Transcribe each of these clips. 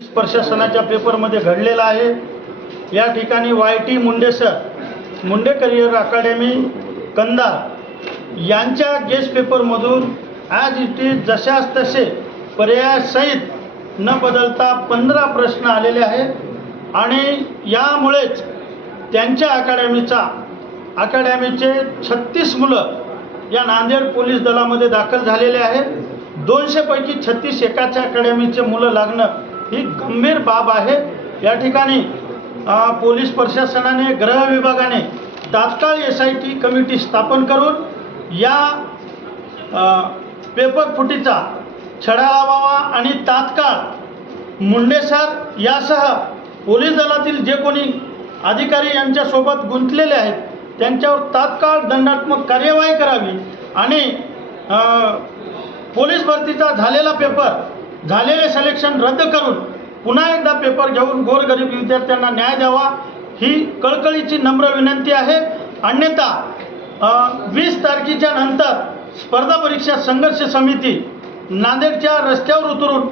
प्रशासनाच्या पेपरमध्ये घडलेला आहे। या ठिकाणी YT मुंडेसर मुंडे करिअर अकादमी कंधार यांच्या गेस्ट पेपरमधून ॲज इट इज जशास तसे पर्यायासहित न बदलता 15 प्रश्न आलेले आहेत आणि यामुळेच त्यांच्या अकादमीचे 36 मुलं या नांदेड पोलीस दलामध्ये दाखल झालेले आहेत। 200 पैकी 36 एकाच्या अकादमीचे मुलं लागणं ही गंभीर बाब आहे। या ठिकाणी पोलीस प्रशासनाने गृह विभागाने तात्काळ SIT कमिटी स्थापन करून या पेपर फुटीचा छडा लावावा आणि तात्काळ मुंडेसर यासह पोलीस दलातील जे कोणी अधिकारी यांच्यासोबत गुंतलेले आहेत त्यांच्यावर तात्काळ दंडात्मक कार्यवाही करावी आणि पोलीस भरतीचा झालेला पेपर झालेले सिलेक्शन रद्द करून पुन्हा एकदा पेपर घेऊन गोरगरीब विद्यार्थ्यांना न्याय द्यावा ही कळकळीची नम्र विनंती आहे। अन्यथा 20 तारखेच्या नंतर स्पर्धा परीक्षा संघर्ष समिती नांदेडच्या रस्त्यावर उतरून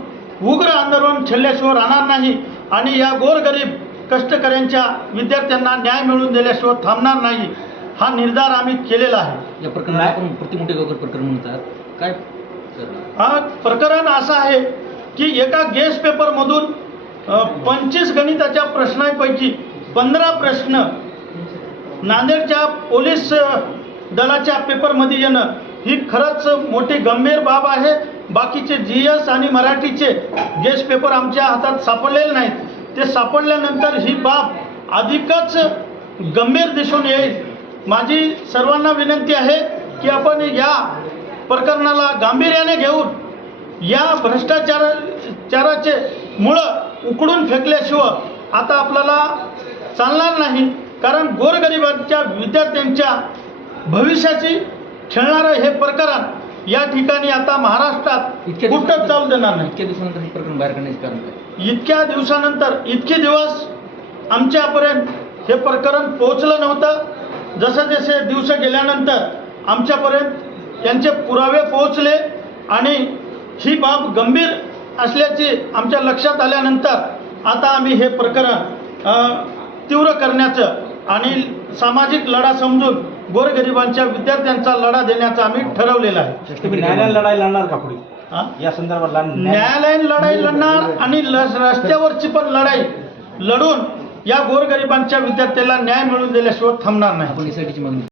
उग्र आंदोलन छेडल्याशिवाय राहणार नाही आणि या गोरगरीब कष्टकऱ्यांच्या विद्यार्थ्यांना न्याय मिळवून दिल्याशिवाय थांबणार नाही हा निर्धार आम्ही केलेला आहे। या प्रकरणाला आपण प्रतिमोठे प्रकरण म्हणतात काय? प्रकरण असं आहे की एका गेस्ट पेपरमधून 25 गणिताच्या प्रश्नांपैकी 15 प्रश्न नांदेडच्या पोलीस दलाच्या पेपरमध्ये येणं ही खरंच मोठी गंभीर बाब आहे। बाकीचे GS आणि मराठीचे गेस्ट पेपर आमच्या हातात सापडलेले नाहीत। ते सापडल्यानंतर ही बाब अधिकच गंभीर दिसून येईल। माझी सर्वांना विनंती आहे की आपण या प्रकरणाला गांभीर्याने घेऊन या भ्रष्टाचाराचे मुळं उकडून फेकल्याशिवाय आता आपल्याला चालणार नाही। कारण गोरगरिबांच्या विद्यार्थ्यांच्या भविष्याची खेळणारं हे प्रकरण या ठिकाणी आता महाराष्ट्रात कुठंच चालू देणार नाही। इतक्या दिवसानंतर हे प्रकरण बाहेर काढण्याचे कारण काय? इतक्या दिवसानंतर इतके दिवस आमच्यापर्यंत हे प्रकरण पोहोचलं नव्हतं। जसे जसे दिवस गेल्यानंतर आमच्यापर्यंत यांचे पुरावे पोहोचले आणि ही बाब गंभीर असल्याचे आमच्या लक्षात आल्यानंतर आता आम्ही हे प्रकरण तीव्र करण्याचं आणि सामाजिक लढा समजून गोरगरिबांच्या विद्यार्थ्यांचा लढा देण्याचं आम्ही ठरवलेलं आहे। न्यायालयीन लढाई लढणार का पुढे या संदर्भात? न्यायालयीन लढाई लढणार आणि रस्त्यावरची पण लढाई लढून या गोरगरिबांच्या विद्यार्थ्याला न्याय मिळवून दिल्याशिवाय थांबणार नाही। आपण SITची मागणी